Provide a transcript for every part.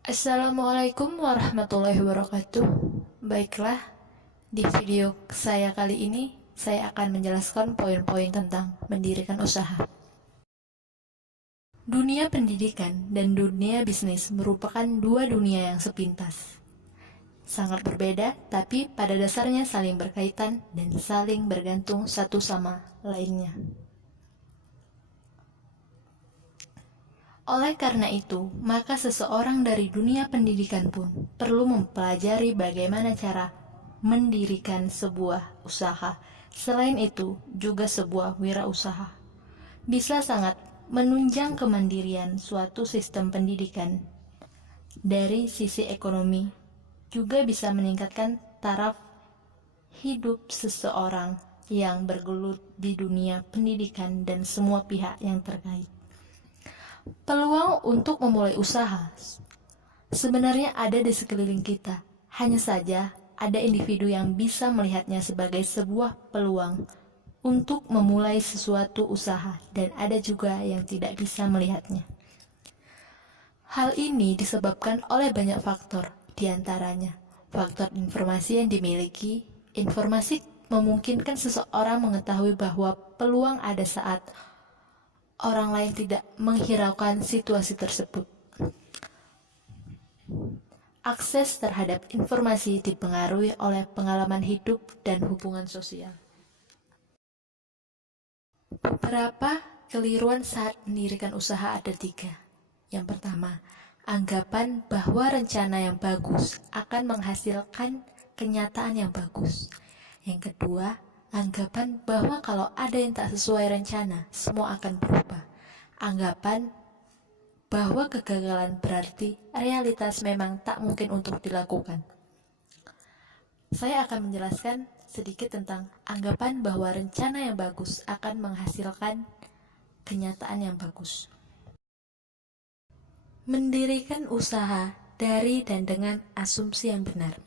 Assalamualaikum warahmatullahi wabarakatuh. Baiklah, di video saya kali ini saya akan menjelaskan poin-poin tentang mendirikan usaha. Dunia pendidikan dan dunia bisnis merupakan dua dunia yang sepintas. Sangat berbeda, tapi pada dasarnya saling berkaitan dan saling bergantung satu sama lainnya. Oleh karena itu, maka seseorang dari dunia pendidikan pun perlu mempelajari bagaimana cara mendirikan sebuah usaha. Selain itu, juga sebuah wirausaha bisa sangat menunjang kemandirian suatu sistem pendidikan. Dari sisi ekonomi, juga bisa meningkatkan taraf hidup seseorang yang bergelut di dunia pendidikan dan semua pihak yang terkait. Peluang untuk memulai usaha sebenarnya ada di sekeliling kita. Hanya saja ada individu yang bisa melihatnya sebagai sebuah peluang untuk memulai sesuatu usaha dan ada juga yang tidak bisa melihatnya. Hal ini disebabkan oleh banyak faktor, diantaranya faktor informasi yang dimiliki. Informasi memungkinkan seseorang mengetahui bahwa peluang ada saat orang lain tidak menghiraukan situasi tersebut. Akses terhadap informasi dipengaruhi oleh pengalaman hidup dan hubungan sosial. Beberapa keliruan saat mendirikan usaha ada 3. Yang pertama, anggapan bahwa rencana yang bagus akan menghasilkan kenyataan yang bagus. Yang kedua, anggapan bahwa kalau ada yang tak sesuai rencana, semua akan berubah. Anggapan bahwa kegagalan berarti realitas memang tak mungkin untuk dilakukan. Saya akan menjelaskan sedikit tentang anggapan bahwa rencana yang bagus akan menghasilkan kenyataan yang bagus. Mendirikan usaha dari dan dengan asumsi yang benar.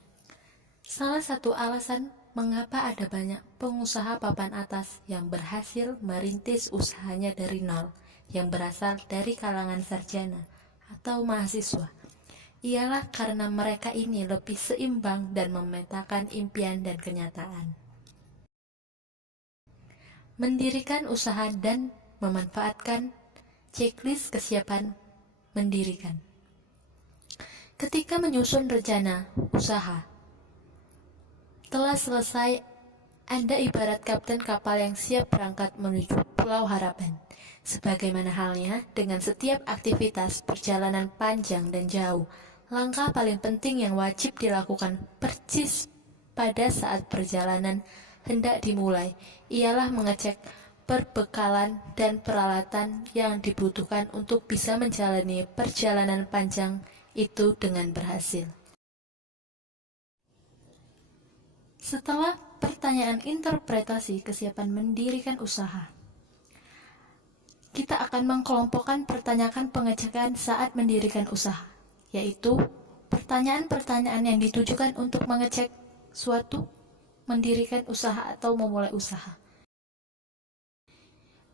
Salah satu alasan mengapa ada banyak pengusaha papan atas yang berhasil merintis usahanya dari nol, yang berasal dari kalangan sarjana atau mahasiswa, ialah karena mereka ini lebih seimbang dan memetakan impian dan kenyataan. Mendirikan usaha dan memanfaatkan checklist kesiapan mendirikan. Ketika menyusun rencana usaha telah selesai, Anda ibarat kapten kapal yang siap berangkat menuju Pulau Harapan. Sebagaimana halnya dengan setiap aktivitas perjalanan panjang dan jauh, langkah paling penting yang wajib dilakukan persis pada saat perjalanan hendak dimulai ialah mengecek perbekalan dan peralatan yang dibutuhkan untuk bisa menjalani perjalanan panjang itu dengan berhasil. Setelah pertanyaan interpretasi kesiapan mendirikan usaha, kita akan mengkelompokkan pertanyaan pengecekan saat mendirikan usaha, yaitu pertanyaan-pertanyaan yang ditujukan untuk mengecek suatu mendirikan usaha atau memulai usaha.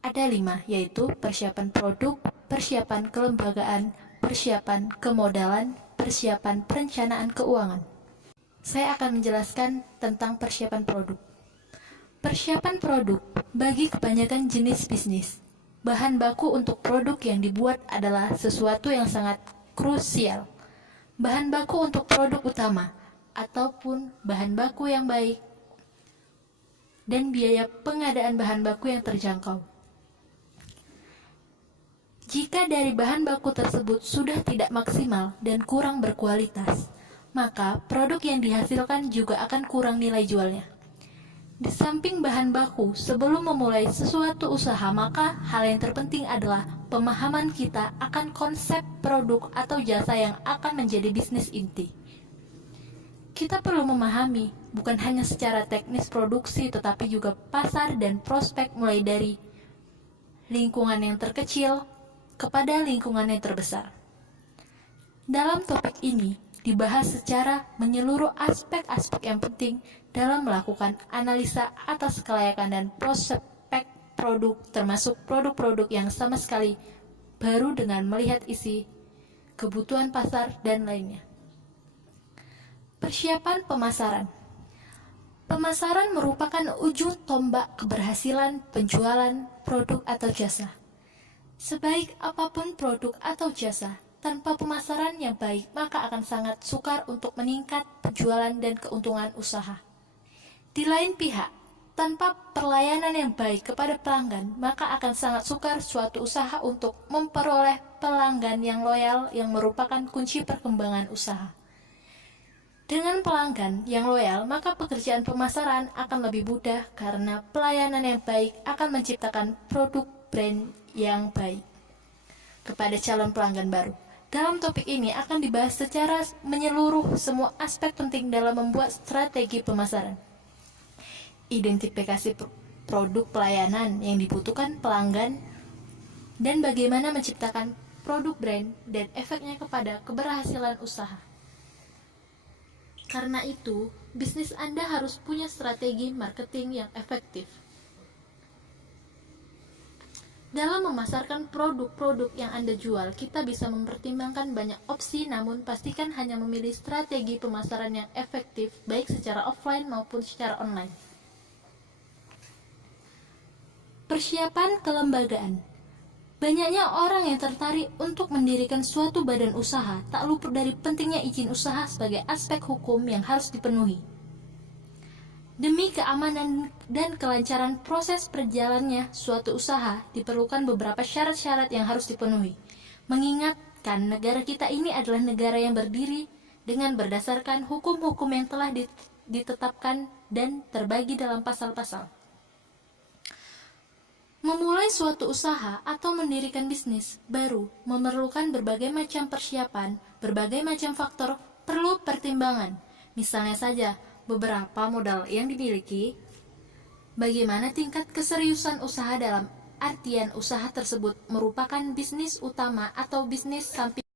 Ada 5, yaitu persiapan produk, persiapan kelembagaan, persiapan kemodalan, persiapan perencanaan keuangan. Saya akan menjelaskan tentang persiapan produk. Persiapan produk bagi kebanyakan jenis bisnis, bahan baku untuk produk yang dibuat adalah sesuatu yang sangat krusial. Bahan baku untuk produk utama ataupun bahan baku yang baik dan biaya pengadaan bahan baku yang terjangkau. Jika dari bahan baku tersebut sudah tidak maksimal dan kurang berkualitas, maka produk yang dihasilkan juga akan kurang nilai jualnya. Di samping bahan baku, sebelum memulai sesuatu usaha, maka hal yang terpenting adalah pemahaman kita akan konsep produk atau jasa yang akan menjadi bisnis inti. Kita perlu memahami bukan hanya secara teknis produksi, tetapi juga pasar dan prospek, mulai dari lingkungan yang terkecil kepada lingkungan yang terbesar. Dalam topik ini dibahas secara menyeluruh aspek-aspek yang penting dalam melakukan analisa atas kelayakan dan prospek produk, termasuk produk-produk yang sama sekali baru dengan melihat isi kebutuhan pasar, dan lainnya. Persiapan pemasaran. Pemasaran merupakan ujung tombak keberhasilan penjualan produk atau jasa. Sebaik apapun produk atau jasa, tanpa pemasaran yang baik, maka akan sangat sukar untuk meningkat penjualan dan keuntungan usaha. Di lain pihak, tanpa pelayanan yang baik kepada pelanggan, maka akan sangat sukar suatu usaha untuk memperoleh pelanggan yang loyal yang merupakan kunci perkembangan usaha. Dengan pelanggan yang loyal, maka pekerjaan pemasaran akan lebih mudah karena pelayanan yang baik akan menciptakan produk brand yang baik kepada calon pelanggan baru. Dalam topik ini akan dibahas secara menyeluruh semua aspek penting dalam membuat strategi pemasaran. Identifikasi produk pelayanan yang dibutuhkan pelanggan dan bagaimana menciptakan produk brand dan efeknya kepada keberhasilan usaha. Karena itu, bisnis Anda harus punya strategi marketing yang efektif. Dalam memasarkan produk-produk yang Anda jual, kita bisa mempertimbangkan banyak opsi, namun pastikan hanya memilih strategi pemasaran yang efektif, baik secara offline maupun secara online. Persiapan kelembagaan. Banyaknya orang yang tertarik untuk mendirikan suatu badan usaha, tak luput dari pentingnya izin usaha sebagai aspek hukum yang harus dipenuhi. Demi keamanan dan kelancaran proses perjalannya suatu usaha, diperlukan beberapa syarat-syarat yang harus dipenuhi. Mengingatkan negara kita ini adalah negara yang berdiri dengan berdasarkan hukum-hukum yang telah ditetapkan dan terbagi dalam pasal-pasal. Memulai suatu usaha atau mendirikan bisnis baru memerlukan berbagai macam persiapan, berbagai macam faktor perlu pertimbangan. Misalnya saja, beberapa modal yang dimiliki, bagaimana tingkat keseriusan usaha dalam artian usaha tersebut merupakan bisnis utama atau bisnis samping